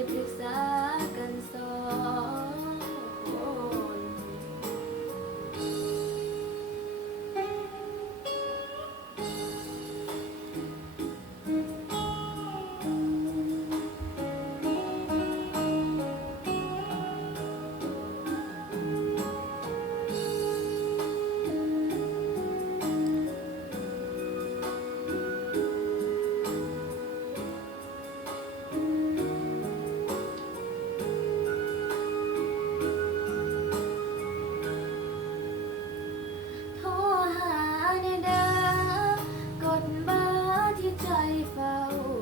Netflix. เฝ้า